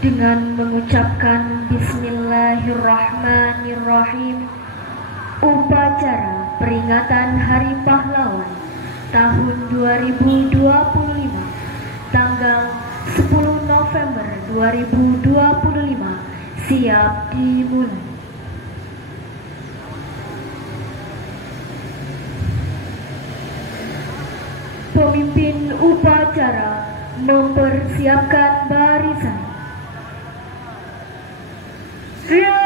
dengan mengucapkan Bismillahirrahmanirrahim. Upacara peringatan Hari Pahlawan tahun 2025 tanggal 10 November 2025 siap dimulai. Pemimpin upacara mempersiapkan barisan. Siap!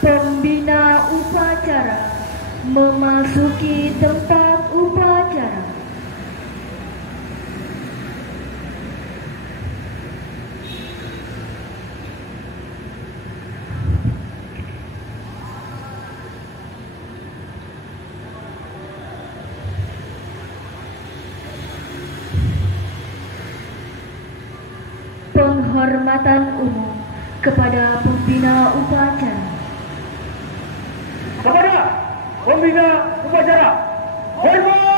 Pembina upacara memasuki tempat upacara. Penghormatan umum kepada pembina upacara. Kepada pembina upacara, hormat!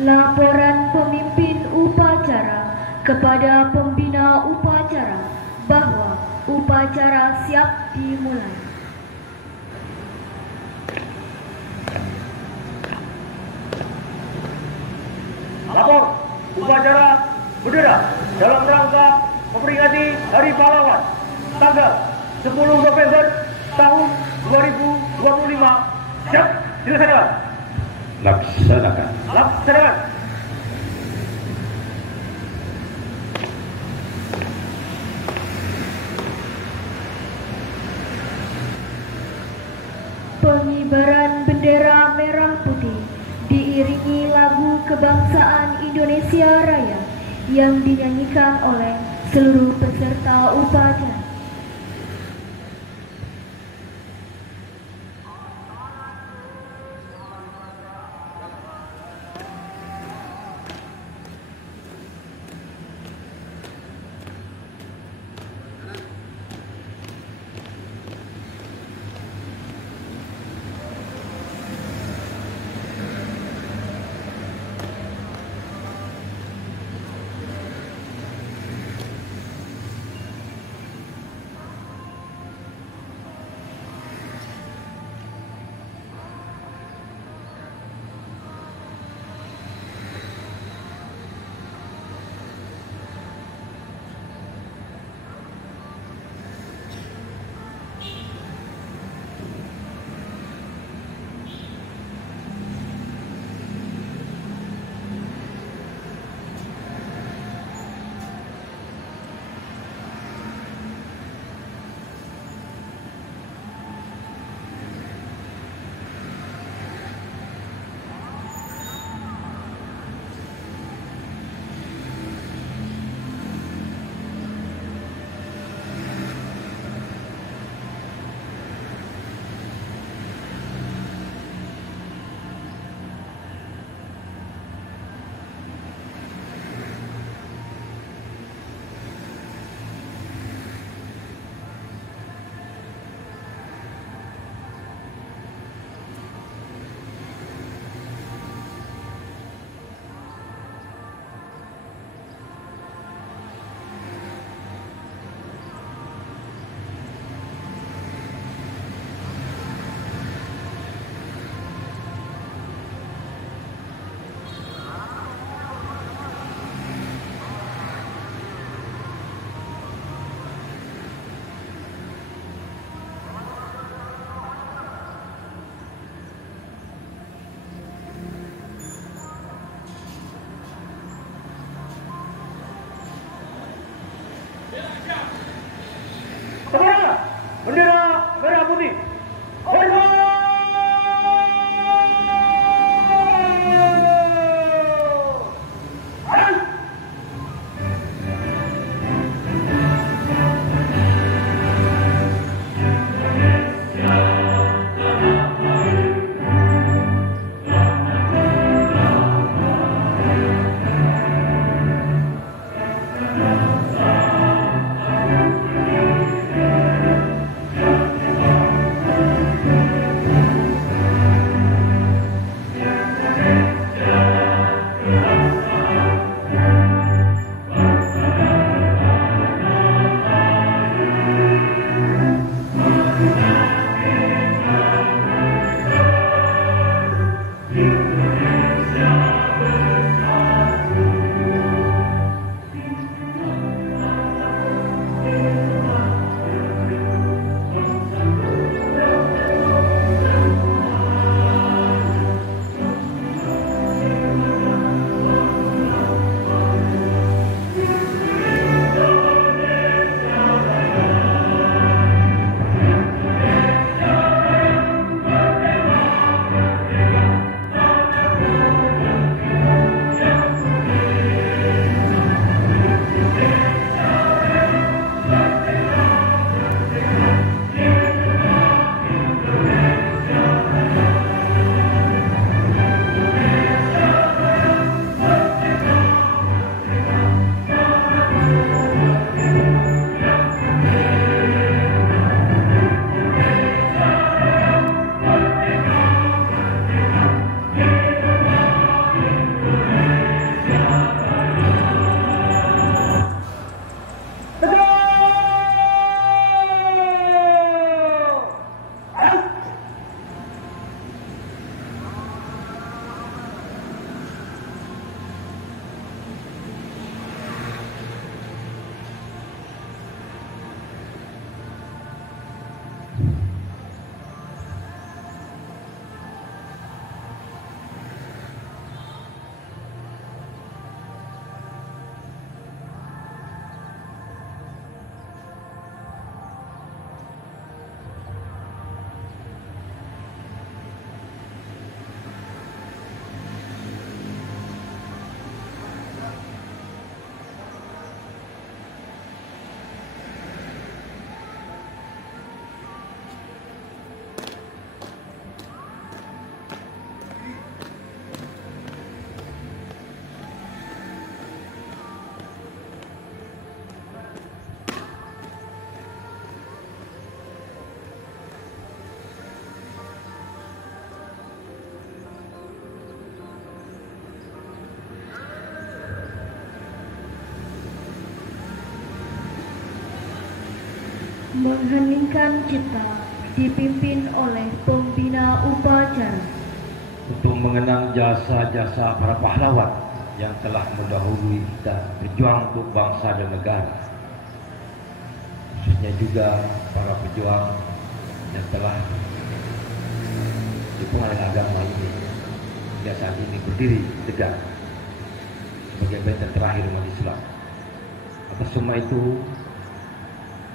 Laporan pemimpin upacara kepada pembina upacara bahwa upacara siap dimulai. Lapor upacara bendera dalam rangka memperingati Hari Pahlawan tanggal 10 November tahun 2025 siap dilaksanakan. Laksanakan. Pengibaran bendera merah putih diiringi lagu kebangsaan Indonesia Raya yang dinyanyikan oleh seluruh peserta upacara. Kepada bendera merah putih, hormat! Mengheningkan cipta dipimpin oleh pembina upacara. Untuk mengenang jasa-jasa para pahlawan yang telah mendahului dan berjuang untuk bangsa dan negara, khususnya juga para pejuang yang telah didukung oleh agama ini hingga saat ini berdiri tegak sebagai benteng terakhir umat Islam. Atas semua itu,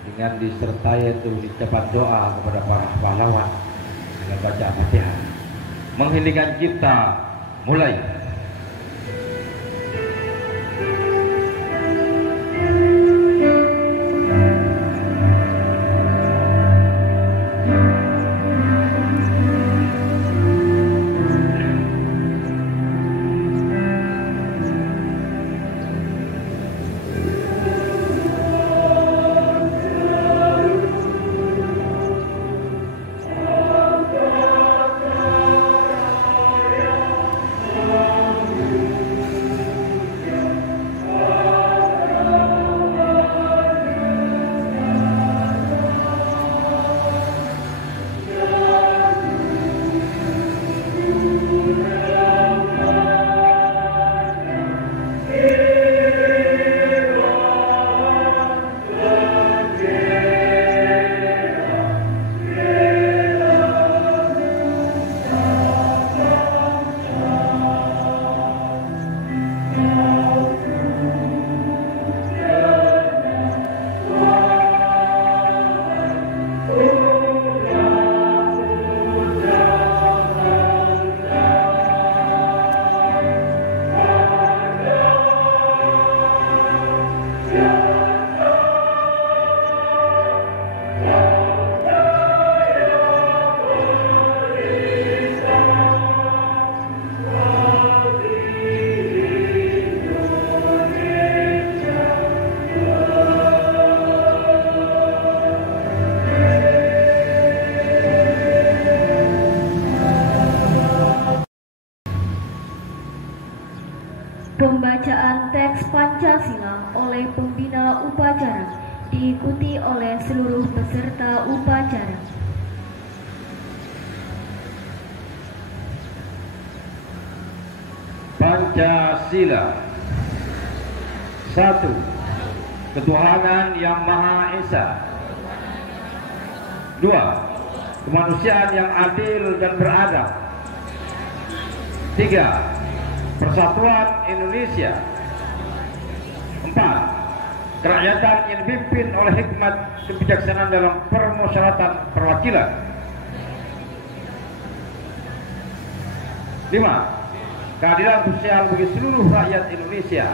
dengan disertai itu ucapan doa kepada para pahlawan dengan baca Al-Fatihah, mengheningkan cipta mulai. Pembacaan teks Pancasila oleh pembina upacara diikuti oleh seluruh peserta upacara. Pancasila. 1. Ketuhanan yang Maha Esa. 2. Kemanusiaan yang adil dan beradab. 3. Persatuan Indonesia. 4. Kerakyatan yang dipimpin oleh hikmat kebijaksanaan dalam permusyawaratan perwakilan. 5. Keadilan sosial bagi seluruh rakyat Indonesia.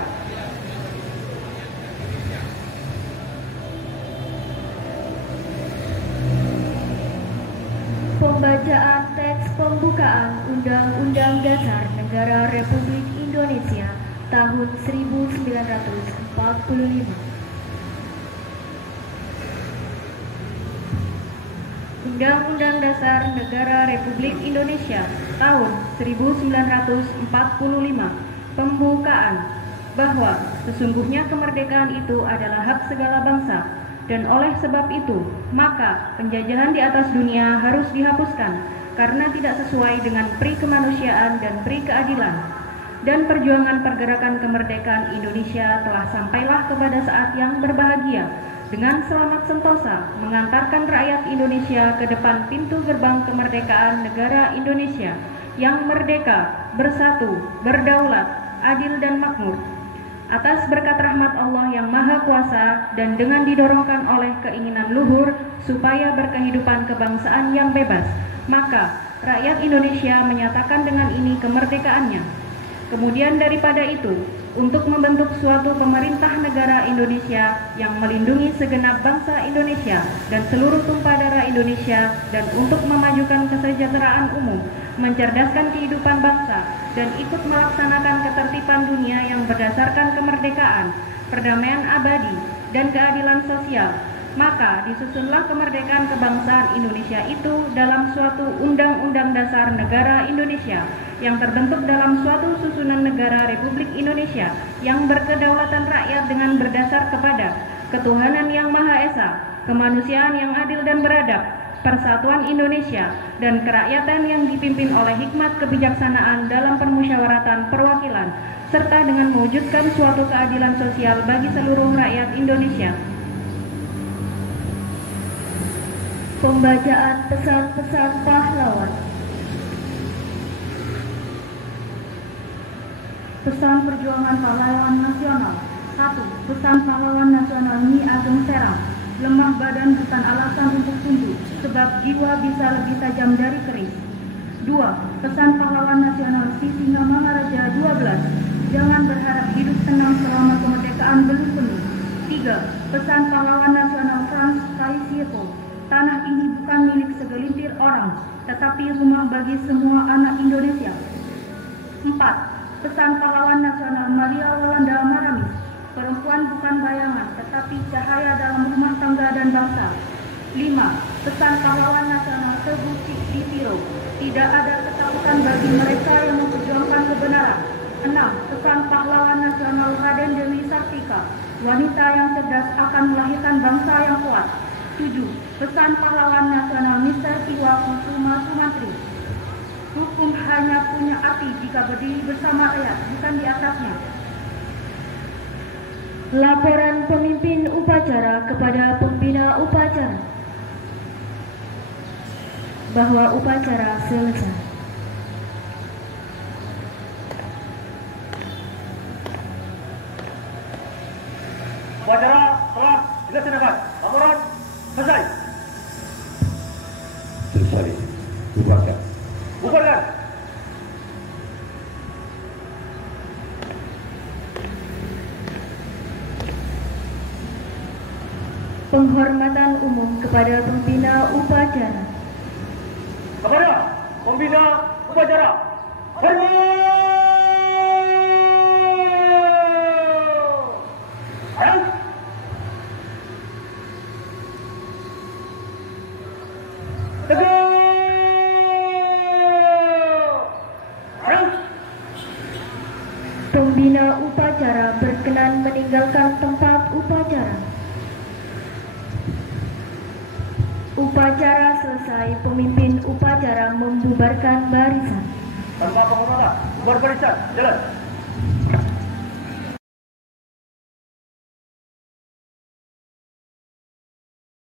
Pembacaan teks pembukaan Undang-Undang Dasar Negara Republik Indonesia tahun 1945. Undang-Undang Dasar Negara Republik Indonesia tahun 1945. Pembukaan bahwa sesungguhnya kemerdekaan itu adalah hak segala bangsa, dan oleh sebab itu maka penjajahan di atas dunia harus dihapuskan karena tidak sesuai dengan pri kemanusiaan dan pri keadilan. Dan perjuangan pergerakan kemerdekaan Indonesia telah sampailah kepada saat yang berbahagia dengan selamat sentosa mengantarkan rakyat Indonesia ke depan pintu gerbang kemerdekaan negara Indonesia yang merdeka, bersatu, berdaulat, adil dan makmur. Atas berkat rahmat Allah yang Maha Kuasa dan dengan didorongkan oleh keinginan luhur supaya berkehidupan kebangsaan yang bebas, maka rakyat Indonesia menyatakan dengan ini kemerdekaannya. Kemudian daripada itu, untuk membentuk suatu pemerintah negara Indonesia yang melindungi segenap bangsa Indonesia dan seluruh tumpah darah Indonesia, dan untuk memajukan kesejahteraan umum, mencerdaskan kehidupan bangsa, dan ikut melaksanakan ketertiban dunia yang berdasarkan kemerdekaan, perdamaian abadi, dan keadilan sosial, maka disusunlah kemerdekaan kebangsaan Indonesia itu dalam suatu Undang-Undang Dasar Negara Indonesia yang terbentuk dalam suatu susunan negara Republik Indonesia yang berkedaulatan rakyat dengan berdasar kepada ketuhanan yang Maha Esa, kemanusiaan yang adil dan beradab, persatuan Indonesia, dan kerakyatan yang dipimpin oleh hikmat kebijaksanaan dalam permusyawaratan perwakilan, serta dengan mewujudkan suatu keadilan sosial bagi seluruh rakyat Indonesia. Pembacaan pesan-pesan pahlawan. Pesan Perjuangan Pahlawan Nasional. 1. Pesan Pahlawan Nasional Nyi Ageng Serang. Lemah badan bukan alasan untuk tunduk, sebab jiwa bisa lebih tajam dari keris. 2. Pesan Pahlawan Nasional Si Singamangaraja 12. Jangan berharap hidup tenang selama kemerdekaan belum penuh. 3. Pesan Pahlawan Nasional Frans Kaisiepo. Tanah ini bukan milik segelintir orang, tetapi rumah bagi semua anak Indonesia. 4. Pesan Pahlawan Nasional Maria Walanda Maramis. Perempuan bukan bayangan, tetapi cahaya dalam rumah tangga dan bangsa. 5. Pesan Pahlawan Nasional Teguh Ditiro. Tidak ada ketakutan bagi mereka yang memperjuangkan kebenaran. 6. Pesan Pahlawan Nasional Raden Dewi Sartika. Wanita yang cerdas akan melahirkan bangsa yang kuat. 7. Pesan Pahlawan Nasional Mr. Iwa Kusuma Sumantri. Hukum hanya punya arti jika berdiri bersama rakyat, bukan di atasnya. Laporan pemimpin upacara kepada pembina upacara bahwa upacara selesai. Upacara telah dilaksanakan. Laporan selesai. Selesai. Bubarkan. Bubarkan. Penghormatan umum kepada pembina upacara. Kepada pembina upacara. Hormat. Pembina upacara berkenan meninggalkan tempat upacara. Upacara selesai, pemimpin upacara membubarkan barisan. Tanpa penghormatan, bubar barisan, jalan.